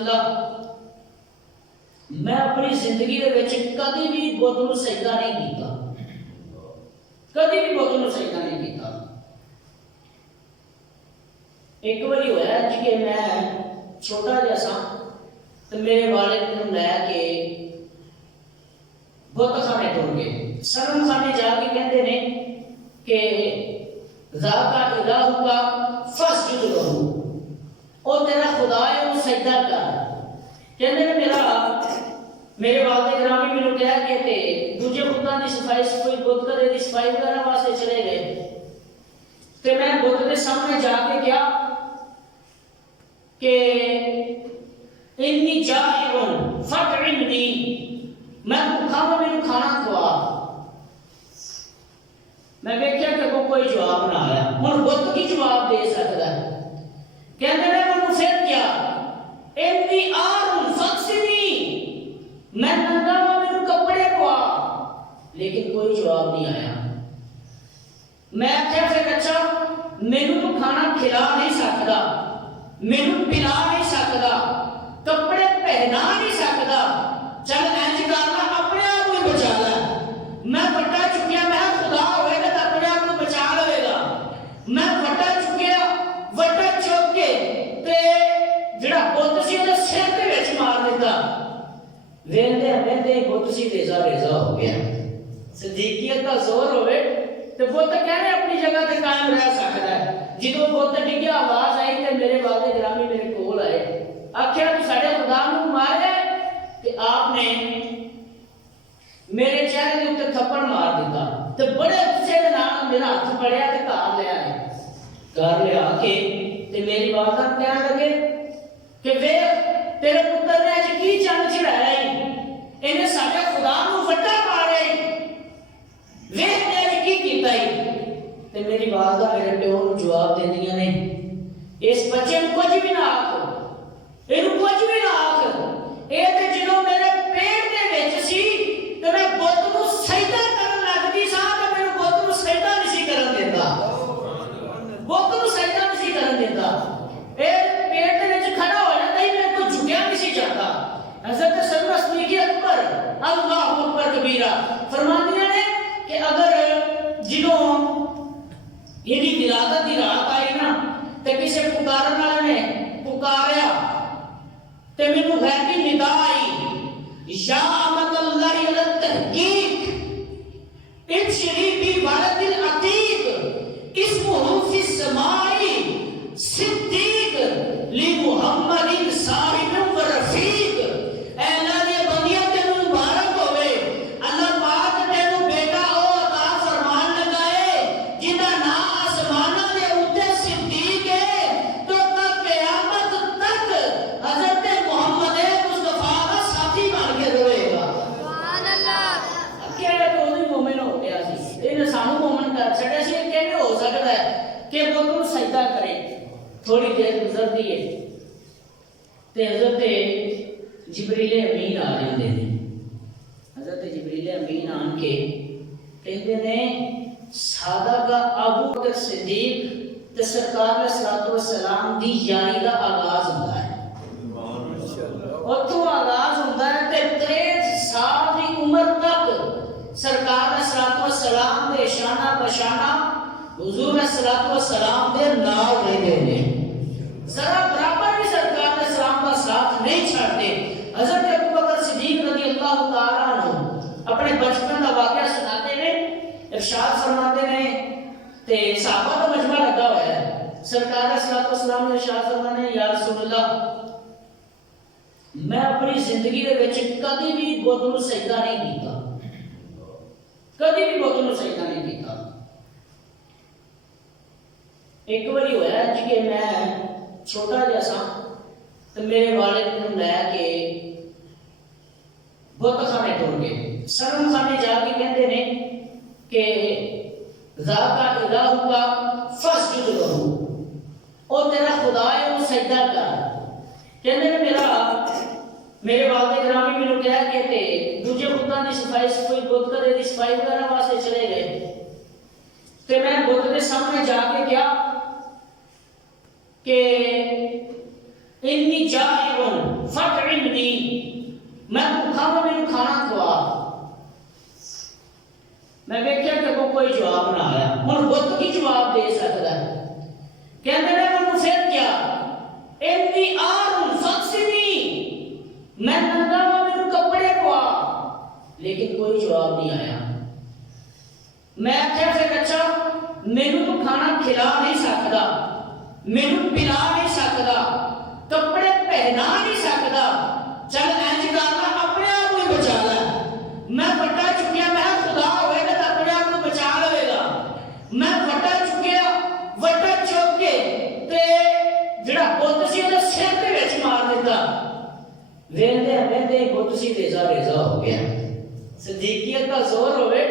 اللہ میں اپنی زندگی دے وچ کدی بھی بت نوں سجدہ نہیں کیتا، کدی بھی بت نوں سجدہ نہیں کیتا۔ ایک باری ہویا جی کہ میں چھوٹا جہا سا تو میرے والد نے لے کے بت خانے ٹر گئے، صنم خانے جا کے کہتے ہیں کہ ذاک الہ کا فاسجد لہو، او تیرا خدا ہے وہ سجدہ کر۔ کہتے ہیں میرے والد گرامی مینوں کہہ کے تے دوجے بتاں دی صفائی بت کدے دی صفائی وغیرہ واسطے چلے گئے تے میں بت دے سامنے جا کے کیا کہ انی جائع فاطعمنی، میں بھوکا ہوں مینوں کھانا کھوا۔ میں ویکھیا کہ کوئی جواب نہ آیا، ہن بت کی جواب دے سکدا ہے؟ کہندے نے انہوں پھر کیا انی آر فاکسنی، میں ننگا ہوں مینوں کپڑے پوا، لیکن کوئی جواب نہیں آیا۔ میں آخیا پھر اچھا مینوں تو کھانا کھلا نہیں سکدا، مینوں پلا نہیں سکدا، کپڑے پہنا نہیں سکدا، چل اینج کرنا اپنے آپ کو بچا لے۔ میں وٹا چکیا، میں خدا ہوئے گا تو اپنے آپ کو بچا لے گا۔ میں وٹا چکیا، وٹا چک کے تے جڑا بت سی وہ سر دے وچ مار دیتا، ویندے ویندے بت سی ریزا ریزا ہو گیا۔ صدیقیت کا زور ہوئے تو بت کہنے اپنی جگہ تے قائم رہ سکتا ہے۔ جدوں بت ڈگیا آواز آئی تے میرے والد گرامی میرے کول آئے، آخیا تو ساڈے خدا نوں مارے تے آپ نے میرے چہرے کے اوپر تھپڑ مار دیتا تے بڑے غصے دے نال میرا ہاتھ پڑیا تے گھر لے آئے۔ گھر لے آ کے تے میری والدہ کہنے لگے کہ ویکھ تیرے پتر نے اج کی چنگ چڑھایا ہے، انہیں ساڈے خدا نوں وٹا مارے، ویکھ نے اج کی کیتا ہے۔ تے میری والدہ میرے پیو نوں جواب دیندیاں نے اس بچے نوں کچھ بھی نہ آکھ، اینوں کچھ بھی نہ آکھ، اے تے جدوں میرے پیٹ دے وچ سی تے میں بت نوں سجدہ کرن لگدی سا تے مینوں بت نوں سجدہ نہیں کرن دیندا، بت نوں سجدہ نہیں کرن دیندا، اے پیٹ دے وچ کھڑا ہو جاندا ہی میرے کو جھکیا نہیں جاتا۔ حضرت سیدنا صدیق اکبر اللہ اکبر کبیرہ فرماندیاں نے کہ اگر جدوں یہ ولادت دی رات آئی نا تے کسے پکارن والے نے پکاریا تے مینوں غیر کی ندا آئی، یا امت اللہ علی التحقیق ابشری بی ولد العتیق اسمہ فی السماء صدیق لمحمد صاحب و رفیق۔ اے اللہ دی بندیاں تینوں مبارک ہوئے، اللہ پاک تینوں بیٹا او عطا فرمان لگائے جنہاں نام آسماناں دے اوتے صدیق ہے تو قیامت تک حضرت محمد مصطفیٰ کا ساتھی بن کے رہے گا۔ سبحان اللہ۔ کیا ہے کہ وہی مومن ہو گیا سی، انہیں سانو مومن کر چھڑیا سی، کیویں ہو سکتا ہے کہ وہ تم سجدہ کرے۔ تھوڑی دیر گزرتی ہے تے حضرت جبریل امین آ جاندے نے، حضرت جبریل امین آن کے کہتے ہیں سادہ کا ابو بکر صدیق تے سرکار علیہ الصلوۃ والسلام دی یاری دا آغاز ہوتا ہے، اتھوں آغاز ہوتا ہے تے 63 سال دی عمر تک سرکار علیہ الصلوۃ والسلام دے شانہ بشانہ حضور علیہ الصلوۃ والسلام دے نال رہندے نے، ذرا برابر بھی سرکار علیہ السلام کا ساتھ نہیں چھاڑتے۔ حضرت ابو بکر صدیق رضی اللہ تعالیٰ عنہ اپنے بچپن کا واقعہ سناتے ہیں، ارشاد فرماتے ہیں تے صحابہ کا مجمع لگا ہوا ہے، سرکار علیہ الصلوۃ والسلام نے ارشاد فرمانے یا رسول اللہ میں اپنی زندگی دے وچ کدی بھی بت نوں سجدہ نہیں کیتا، کدی بھی بت نوں سجدہ نہیں کیتا۔ ایک باری ہویا جی کہ میں چھوٹا جہا سا تو میرے والد نے لے کے بت خانے ٹر گئے، صنم خانے جا کے کہتے ہیں کہ ذاک الہ کا فاسجد لہو، او تیرا خدا ہے وہ سجدہ کر۔ کہتے ہیں میرے والد گرامی مینوں کہہ کے تے دوجے بتاں دی صفائی بت کدے دی صفائی وغیرہ واسطے چلے گئے تے میں بت دے سامنے جا کے کیا کہ انی جائع فاطعمنی، میں بھوکا ہوں میرے کھانا کھوا۔ میں دیکھا کہ وہ کوئی جواب نہ آیا، ہن بت کی جواب دے سکتا ہے؟ کہتے ہیں انہوں پھر کیا، انی آر فاکسنی، میں ننگا ہوں میرے کپڑے کھوا، لیکن کوئی جواب نہیں آیا۔ میں آخیا پھر اچھا میرے تو کھانا کھلا نہیں سکتا، میرے پلا نہیں سکتا، کپڑے پہنا نہیں سکتا، چل اینج کرنا اپنے آپ کو بچا لے۔ میں پٹا چکیا، میں خدا ہوئے گا تو اپنے آپ کو بچا لے گا۔ میں پٹا چکیا، وٹا چک کے تے جڑا بت سی وہ سر کے وچ مار دیتا۔ ویندے ویندے بت سی ریزا ریزا ہو گیا۔ صدیقیت کا زور ہوئے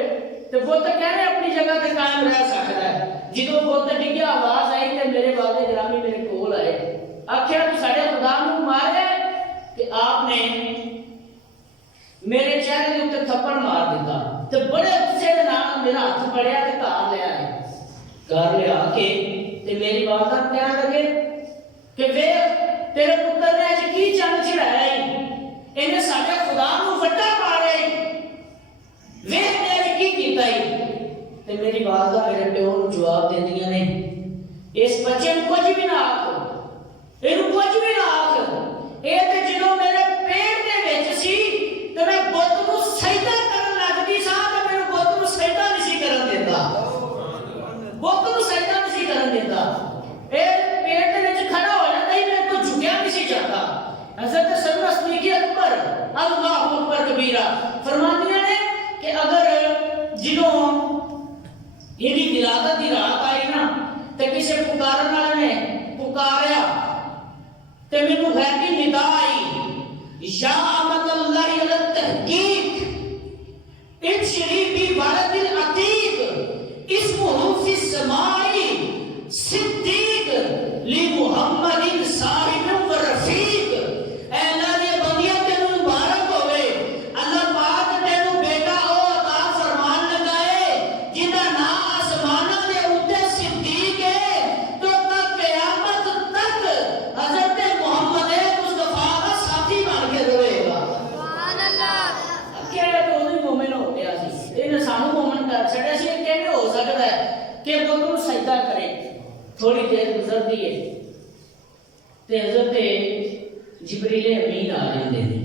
تو بت کہنے اپنی جگہ تے قائم رہ سکتا ہے۔ جدوں بت ڈگیا آواز آئی تے میرے والد گرامی میرے کول آئے، آخیا تو ساڈے خدا نوں ماریا کہ آپ نے میرے چہرے کے اوپر تھپڑ مار دیتا، تے بڑے غصے دے نال میرا ہاتھ پڑیا تے گھر لے آئے۔ گھر لے آ کے تے میری والدہ کہن لگے کہ ویکھ تیرے پتر نے اج کی چنگ چڑھایا ہے، انہیں ساڈے خدا نوں وٹا ماریا ہے، ویکھ نے اج کی کیتا ہے۔ تے میری والدہ میرے پیو نوں جواب دیندیاں نے، اس بچے نوں کچھ بھی نہ آکھ، اینوں کچھ بھی نہ آکھ، اے تے جدوں میرے پیٹ دے وچ سی تے میں بت نوں سجدہ کرن لگدی سا تے میرے بت نوں سجدہ نہیں سی کرن دیندا، بت نوں سجدہ نہیں سی کرن دیندا، اے پیٹ دے وچ کھڑا ہو جاندا ہی میرے کو جھکیا نہیں سی جاتا۔ حضرت سیدنا صدیق اکبر اللہ اکبر کبیرہ فرماندیاں نے کہ اگر جنوں یہ ولادت دی رات آئی نا تے کسے پکارن والے نے پکاریا تے مینوں گھر کی ندا آئی، یا امت اللہ علی التحقیق ابشری بی ولد العتیق اسمہ فی السماء صدیق لمحمد صاحب و رفیق۔ اے اللہ نے بندیاں تینوں مبارک ہوئے، اللہ پاک تینوں بیٹا او عطا فرمان لگائے جنہاں نام آسماناں دے اوتے صدیق ہے، تو قیامت تک حضرت محمد مصطفیٰ کا ساتھی بن کے رہے گا۔ سبحان اللہ۔ کیا تو وہی مومن ہو گیا سی، انہیں سانو مومن کر چھڑیا سی، کیویں ہو سکتا ہے کہ وہ تم سجدہ کرے؟ تھوڑی دیر گزرتی ہے تے حضرت جبریل امین آ جاندے نے۔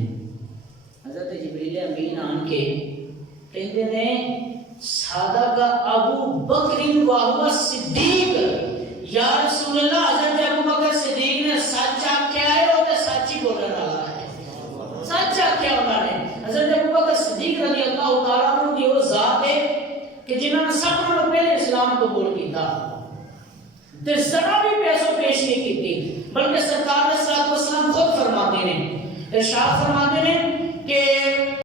حضرت جبریل امین آن کے کہندے نے صادق ابو بکر و صدیق، یا رسول اللہ حضرت ابو بکر صدیق نے سچ آکھیا ہے، وہ تے سچ ہی بولن والا ہے، سچ آکھیا انہوں نے۔ حضرت ابو بکر صدیق رضی اللہ تعالیٰ عنہ کی وہ ذات ہے کہ جنہوں نے سب سے پہلے اسلام قبول کیتا تے ذرا بھی پیسوں پیش نہیں کیتی، بلکہ سرکار نے صلی اللہ علیہ وسلم خود فرماتے ہیں، ارشاد فرماتے ہیں کہ